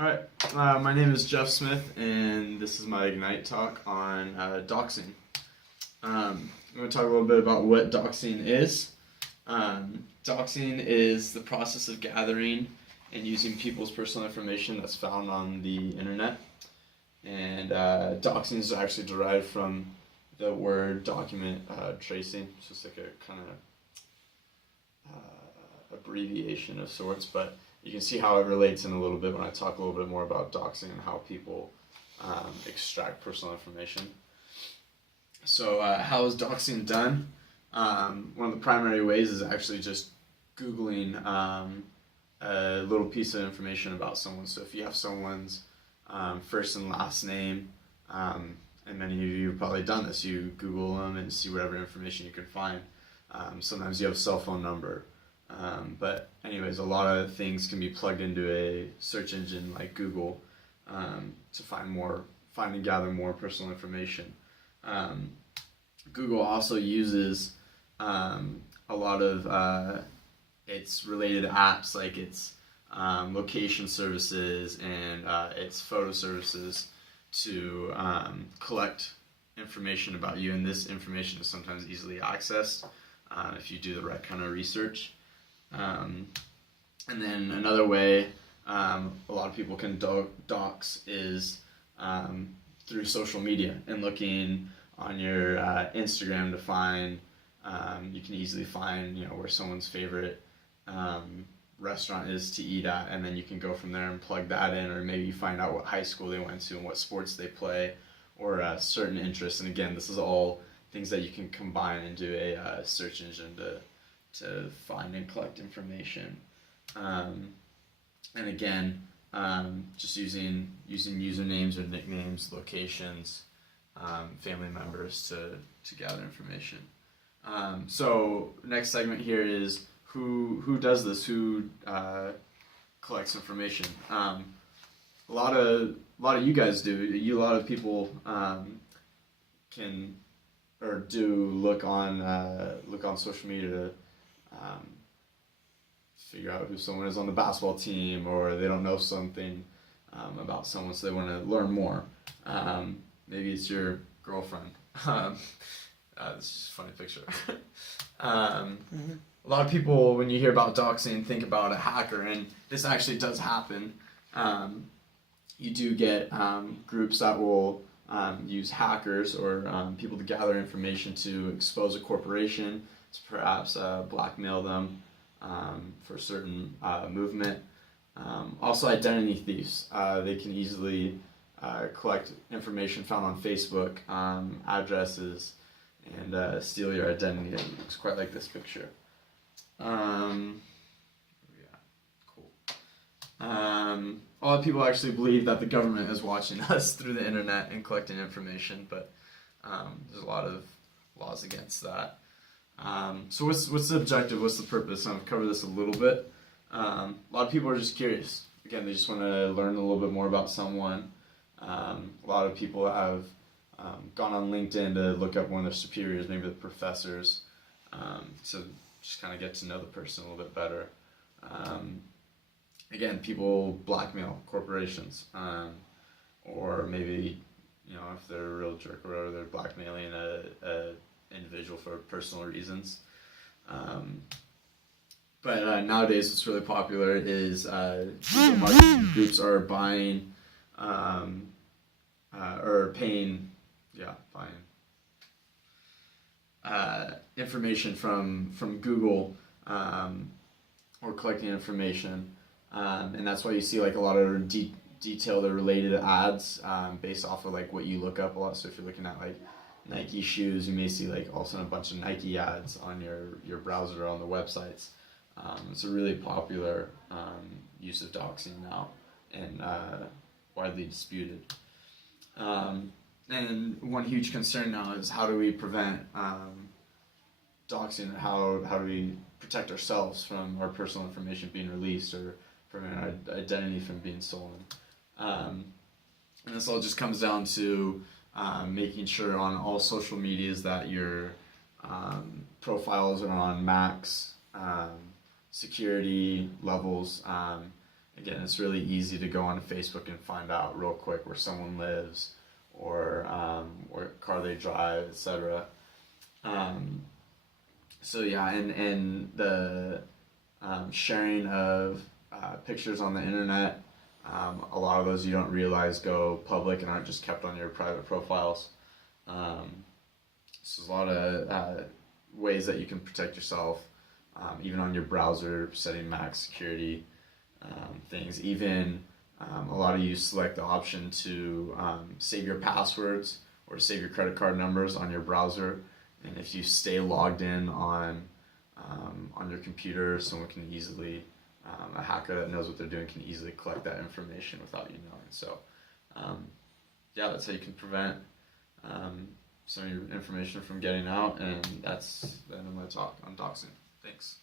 Alright, my name is Jeff Smith, and this is my Ignite talk on doxing. I'm going to talk a little bit about what doxing is. Doxing is the process of gathering and using people's personal information that's found on the internet. And doxing is actually derived from the word document tracing. It's just like a kind of abbreviation of sorts, but you can see how it relates in a little bit when I talk a little bit more about doxing and how people extract personal information. So how is doxing done? One of the primary ways is actually just Googling a little piece of information about someone. So if you have someone's first and last name, and many of you have probably done this, you Google them and see whatever information you can find. Sometimes you have a cell phone number. But anyways, a lot of things can be plugged into a search engine like Google to find and gather more personal information. Google also uses a lot of its related apps, like its location services and its photo services to collect information about you, and this information is sometimes easily accessed if you do the right kind of research. And then another way a lot of people can dox is through social media and looking on your Instagram to find, you can easily find where someone's favorite restaurant is to eat at, and then you can go from there and plug that in, or maybe you find out what high school they went to and what sports they play, or certain interests. And again, this is all things that you can combine into a search engine to find and collect information. And again, just using usernames or nicknames, locations, family members to gather information. So next segment here is who does this? Who collects information? A lot of you guys do. A lot of people can or do look on social media to figure out who someone is on the basketball team, or they don't know something about someone, so they want to learn more. Maybe it's your girlfriend. This is just a funny picture. A lot of people, when you hear about doxing, think about a hacker, and this actually does happen. You do get groups that will use hackers or people to gather information to expose a corporation, to perhaps blackmail them for a certain movement. Also, identity thieves. They can easily collect information found on Facebook, addresses, and steal your identity. It looks quite like this picture. Cool. A lot of people actually believe that the government is watching us through the internet and collecting information, but there's a lot of laws against that. So what's the objective? What's the purpose? I've covered this a little bit. A lot of people are just curious. Again, they just want to learn a little bit more about someone. A lot of people have gone on LinkedIn to look up one of their superiors, maybe the professors, to just kind of get to know the person a little bit better. Again, people blackmail corporations, or maybe if they're a real jerk or whatever, they're blackmailing a individual for personal reasons. But nowadays, what's really popular is digital marketing groups are buying or paying, buying information from Google, or collecting information, and that's why you see like a lot of detailed or related ads based off of like what you look up a lot. So if you're looking at like Nike shoes, you may see like all of a sudden a bunch of Nike ads on your browser or on the websites. It's a really popular use of doxing now, and widely disputed. And one huge concern now is how do we prevent doxing? How do we protect ourselves from our personal information being released, or prevent our identity from being stolen? And this all just comes down to making sure on all social medias that your profiles are on max security levels, Again, it's really easy to go on Facebook and find out real quick where someone lives, or what car they drive, etc. So yeah, and the sharing of pictures on the internet, a lot of those you don't realize go public and aren't just kept on your private profiles. So there's a lot of ways that you can protect yourself, even on your browser, setting max security things. Even a lot of you select the option to save your passwords or save your credit card numbers on your browser, and if you stay logged in on your computer, someone can easily, a hacker that knows what they're doing can easily collect that information without you knowing. So yeah, that's how you can prevent some of your information from getting out, and that's the end of my talk on doxing. Thanks.